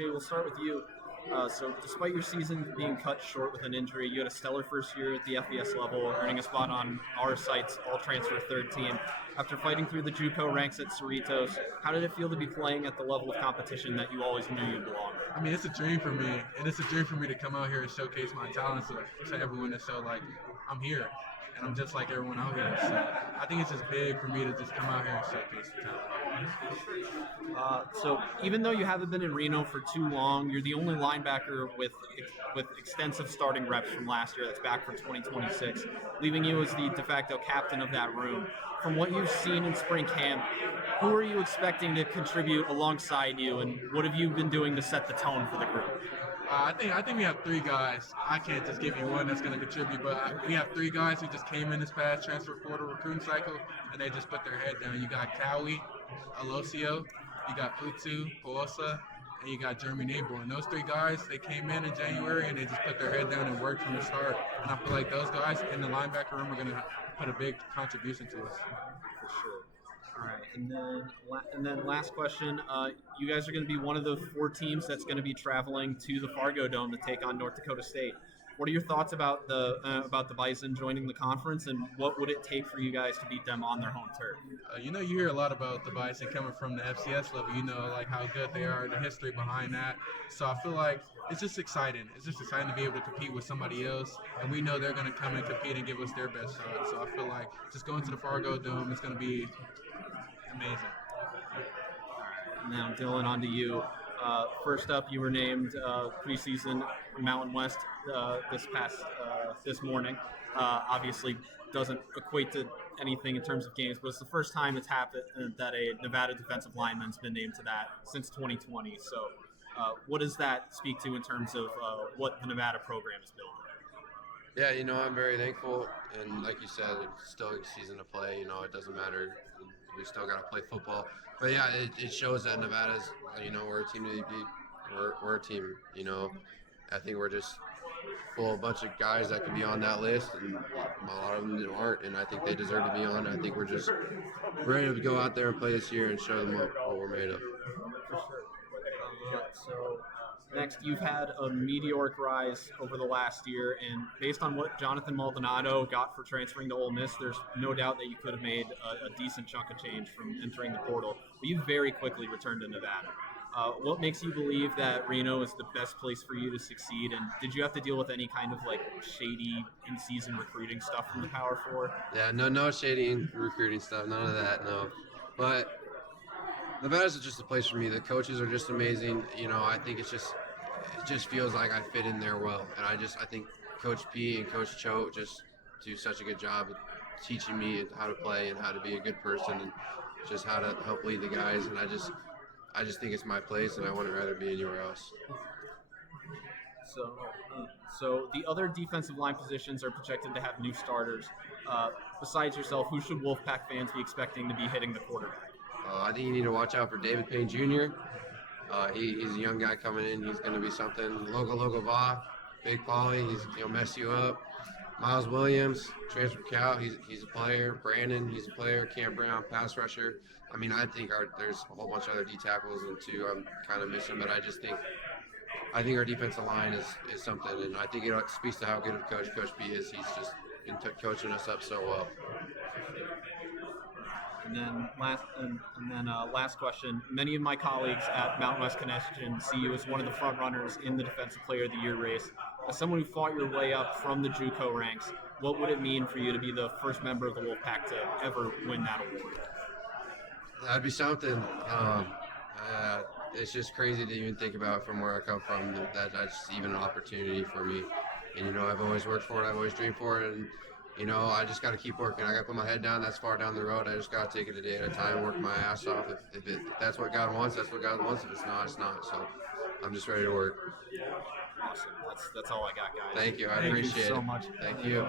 Jay, we'll start with you. So despite your season being cut short with an injury, you had a stellar first year at the FBS level, earning a spot on our site's all-transfer third team. After fighting through the JUCO ranks at Cerritos, how did it feel to be playing at the level of competition that you always knew you belonged? I mean, it's a dream for me, and it's a dream for me to come out here and showcase my talents to everyone and show, like, I'm here, and I'm just like everyone out here. So I think it's just big for me to just come out here and showcase the talent. So even though you haven't been in Reno for too long, you're the only linebacker with extensive starting reps from last year that's back for 2026, leaving you as the de facto captain of that room. From what you've seen in spring camp, who are you expecting to contribute alongside you, and what have you been doing to set the tone for the group? I think we have three guys. I can't just give you one that's going to contribute, but we have three guys who just came in this past transfer portal recruiting cycle, and they just put their head down. You got Cowie, Alosio, you got Utu, Poosa, and you got Jeremy Nabor. And those three guys, they came in January, and they just put their head down and worked from the start. And I feel like those guys in the linebacker room are going to put a big contribution to us. For sure. All right, and then last question. You guys are going to be one of the 4 teams that's going to be traveling to the Fargo Dome to take on North Dakota State. What are your thoughts about the Bison joining the conference, and what would it take for you guys to beat them on their home turf? You hear a lot about the Bison coming from the FCS level. You know, like how good they are, the history behind that. So I feel like it's just exciting. It's just exciting to be able to compete with somebody else, and we know they're going to come and compete and give us their best shot. So I feel like just going to the Fargo Dome is going to be amazing. Now, Dylan, on to you. First up, you were named preseason Mountain West this morning. Obviously, doesn't equate to anything in terms of games, but it's the first time it's happened that a Nevada defensive lineman's been named to that since 2020. So, what does that speak to in terms of what the Nevada program is building? Yeah, I'm very thankful, and like you said, it's still a season to play. It doesn't matter. We still got to play football. But yeah, it shows that Nevada's, we're a team to beat. We're a team, I think we're just full of a bunch of guys that could be on that list, and a lot of them aren't, and I think they deserve to be on. I think we're just ready to go out there and play this year and show them what we're made of. For sure. So next, you've had a meteoric rise over the last year, and based on what Jonathan Maldonado got for transferring to Ole Miss, there's no doubt that you could have made a decent chunk of change from entering the portal. But you very quickly returned to Nevada. What makes you believe that Reno is the best place for you to succeed? And did you have to deal with any kind of shady in-season recruiting stuff from the Power 4? Yeah, no shady recruiting stuff, none of that, no. But Nevada's just a place for me. The coaches are just amazing. I think it just feels like I fit in there well. And I think Coach P and Coach Cho just do such a good job of teaching me how to play and how to be a good person and just how to help lead the guys. And I just think it's my place, and I wouldn't rather be anywhere else. So the other defensive line positions are projected to have new starters. Besides yourself, who should Wolfpack fans be expecting to be hitting the quarterback? I think you need to watch out for David Payne Jr. He's a young guy coming in. He's going to be something. Logo Va, Big Polly, he'll mess you up. Miles Williams, transfer Cal, he's a player. Brandon, he's a player. Cam Brown, pass rusher. I think there's a whole bunch of other D tackles and two I'm kind of missing, but I think our defensive line is something, and I think it speaks to how good of a coach Coach B is. He's just been coaching us up so well. And then last question. Many of my colleagues at Mountain West Connection see you as one of the front runners in the Defensive Player of the Year race. As someone who fought your way up from the JUCO ranks, what would it mean for you to be the first member of the Wolfpack to ever win that award? That'd be something. It's just crazy to even think about from where I come from. That's even an opportunity for me. And I've always worked for it. I've always dreamed for it, and I just got to keep working. I got to put my head down. That's far down the road. I just got to take it a day at a time, work my ass off. If that's what God wants, that's what God wants. If it's not, it's not. So I'm just ready to work. Awesome. That's all I got, guys. Thank you. I appreciate it. Thank you so much. Thank you.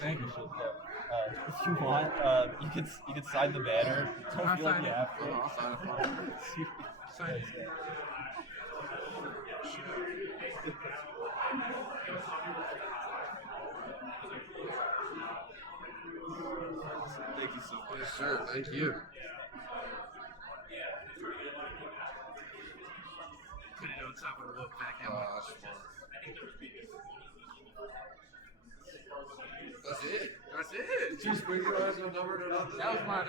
Thank you. If you want, you could sign the banner. Don't feel like you have to. I'll sign it. Sign it. Thank you so much. Yes, sir. Thank you. on top of the Wolfpack Oh, helmet. that's smart. That's it. That's it. Two sprinkler has no number to nothing. That's my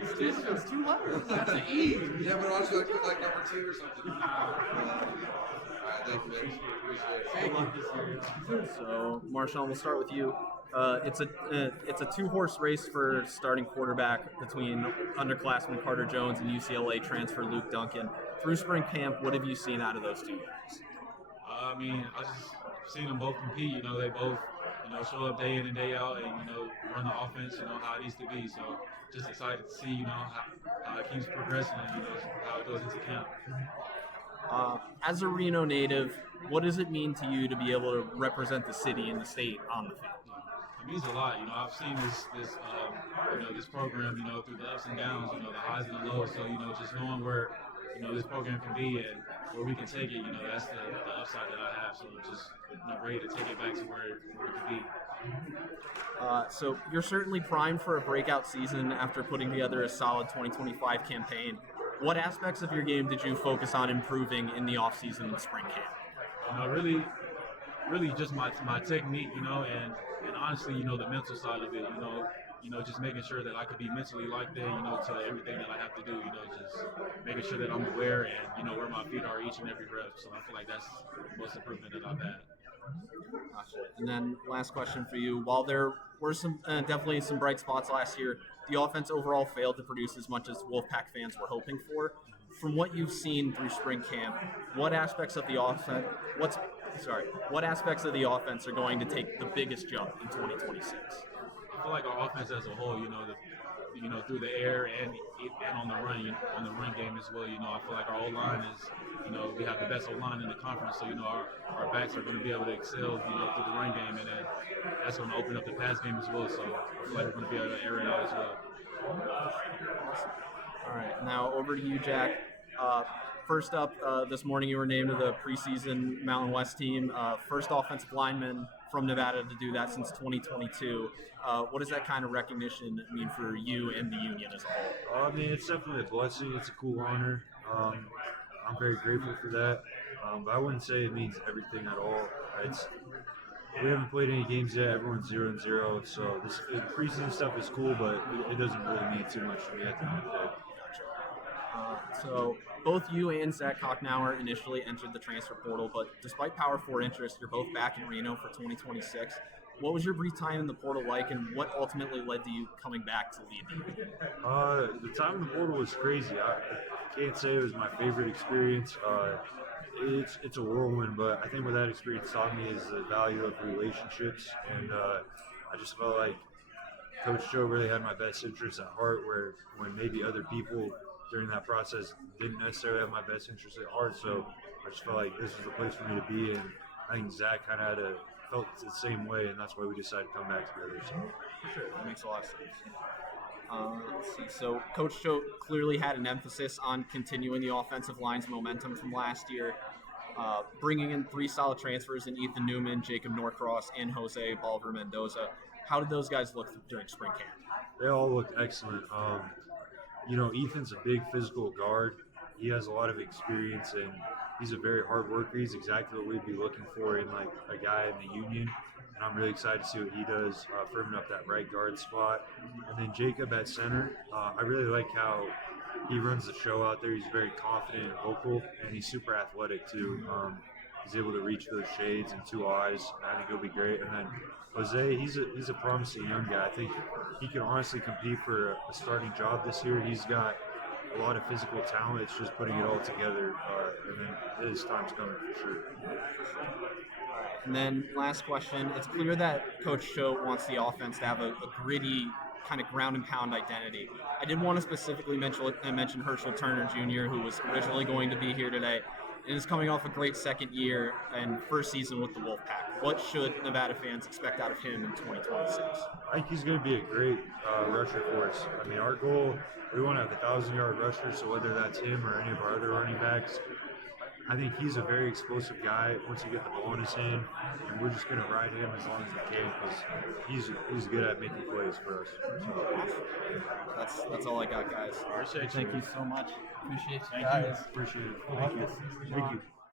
It's 2 letters. That's an E. Yeah, but I was going to put like number 2 or something. Alright, thank you, man. Appreciate it. So, Marshaun, we'll start with you. It's a 2-horse race for starting quarterback between underclassman Carter Jones and UCLA transfer Luke Duncan. Through spring camp, what have you seen out of those 2 guys? I mean, I just seen them both compete. You know, they both, show up day in and day out, and run the offense. How it needs to be. So, just excited to see, how it keeps progressing, and how it goes into camp. As a Reno native, what does it mean to you to be able to represent the city and the state on the field? It means a lot. I've seen this program, through the ups and downs, the highs and the lows. So, just knowing where, this program can be and where we can take it, that's the upside that I have. So I'm just ready to take it back to where it can be. So you're certainly primed for a breakout season after putting together a solid 2025 campaign. What aspects of your game did you focus on improving in the offseason and spring camp? Really just my technique, and honestly, the mental side of it, just making sure that I could be mentally locked in, to everything that I have to do, just making sure that I'm aware and, where my feet are each and every rep. So I feel like that's the most improvement that I've had. And then last question for you. While there were some definitely some bright spots last year, the offense overall failed to produce as much as Wolfpack fans were hoping for. From what you've seen through spring camp, what aspects of the offense are going to take the biggest jump in 2026? I feel like our offense as a whole, through the air and on the run game as well. I feel like our O-line is, we have the best O-line in the conference. So, our backs are going to be able to excel, through the run game, and then that's going to open up the pass game as well. So I feel like we're going to be able to air it out as well. All right, now over to you, Jack. First up, this morning you were named to the preseason Mountain West team, first offensive lineman from Nevada to do that since 2022. What does that kind of recognition mean for you and the union as a whole? I mean, it's definitely a blessing. It's a cool honor. I'm very grateful for that. But I wouldn't say it means everything at all. We haven't played any games yet. Everyone's 0-0. So this preseason stuff is cool, but it doesn't really mean too much to me at the end of the day. So both you and Zach Kocknauer initially entered the transfer portal, but despite Power 4 interest, you're both back in Reno for 2026. What was your brief time in the portal like, and what ultimately led to you coming back to lead the union? The time in the portal was crazy. I can't say it was my favorite experience. It's a whirlwind, but I think what that experience taught me is the value of relationships, and I just felt like Coach Joe really had my best interests at heart, where when maybe other people during that process didn't necessarily have my best interests at heart. So I just felt like this was the place for me to be, and I think Zach kind of felt the same way, and that's why we decided to come back together. So. For sure, that makes a lot of sense. Let's see. So Coach Joe clearly had an emphasis on continuing the offensive line's momentum from last year, bringing in 3 solid transfers in Ethan Newman, Jacob Norcross, and Jose Bolivar Mendoza. How did those guys look during spring camp? They all looked excellent. Ethan's a big physical guard. He has a lot of experience, and he's a very hard worker. He's exactly what we'd be looking for in like a guy in the union. And I'm really excited to see what he does, firming up that right guard spot. And then Jacob at center, I really like how he runs the show out there. He's very confident and vocal, and he's super athletic too. He's able to reach those shades and 2 eyes. I think he'll be great. And then Jose, he's a promising young guy. I think he can honestly compete for a starting job this year. He's got a lot of physical talent. It's just putting it all together, and then his time's coming for sure. And then last question. It's clear that Coach Cho wants the offense to have a gritty kind of ground and pound identity. I did want to specifically mention Herschel Turner Jr., who was originally going to be here today and is coming off a great second year and first season with the Wolfpack. What should Nevada fans expect out of him in 2026? I think he's going to be a great rusher for us. I mean, our goal, we want to have 1,000-yard rusher, so whether that's him or any of our other running backs, I think he's a very explosive guy once you get the ball in his hand, and we're just going to ride him as long as we can because he's good at making plays for us. So. That's all I got, guys. Thank you so much. Appreciate you guys. Appreciate it. Thank you.